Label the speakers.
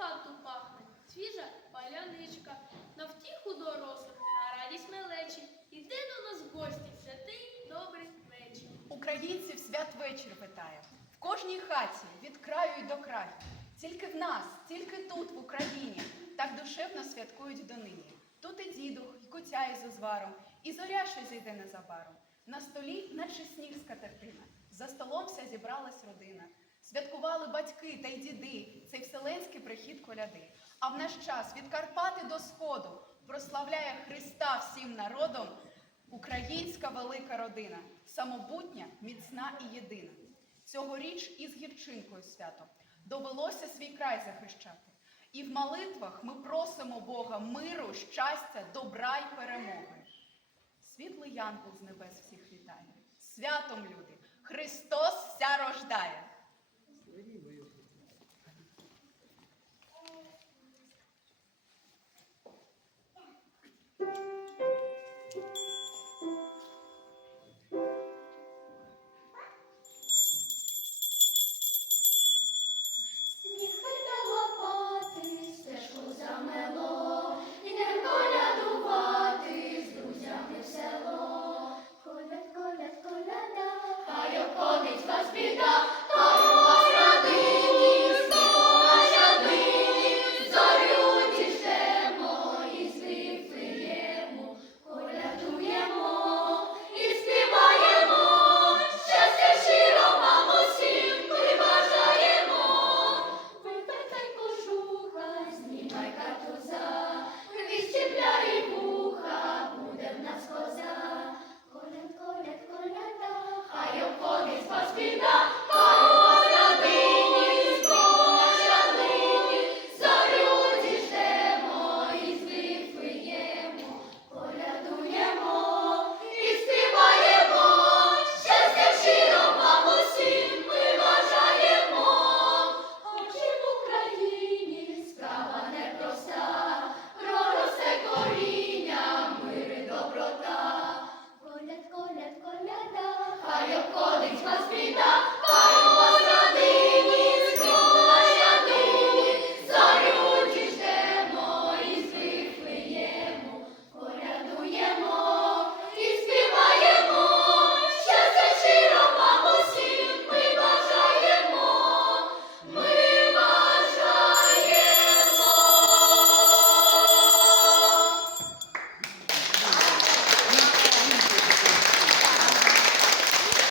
Speaker 1: хату пахне, свіжа паляничка, на втіху дорослих, на радість мелечі. Іди до нас в гості, святий добрий вечір.
Speaker 2: Українців святвечір питає: В кожній хаті від краю й до краю. Тільки в нас, тільки тут, в Україні, так душевно святкують донині. Тут і дідух, і кутя із узваром, і зоря, що зійде незабаром. На столі, наче сніг з за столом вся зібралась родина. Святкували батьки та й діди прихід коляди. А в наш час від Карпати до Сходу прославляє Христа всім народом українська велика родина, самобутня, міцна і єдина. Цьогоріч із гірчинкою свято довелося свій край захищати. І в молитвах ми просимо Бога миру, щастя, добра й перемоги. Світлий янгол з небес всіх вітає. Святом люди! Христос ся рождає!
Speaker 3: Was geht da? Your calling's must be done.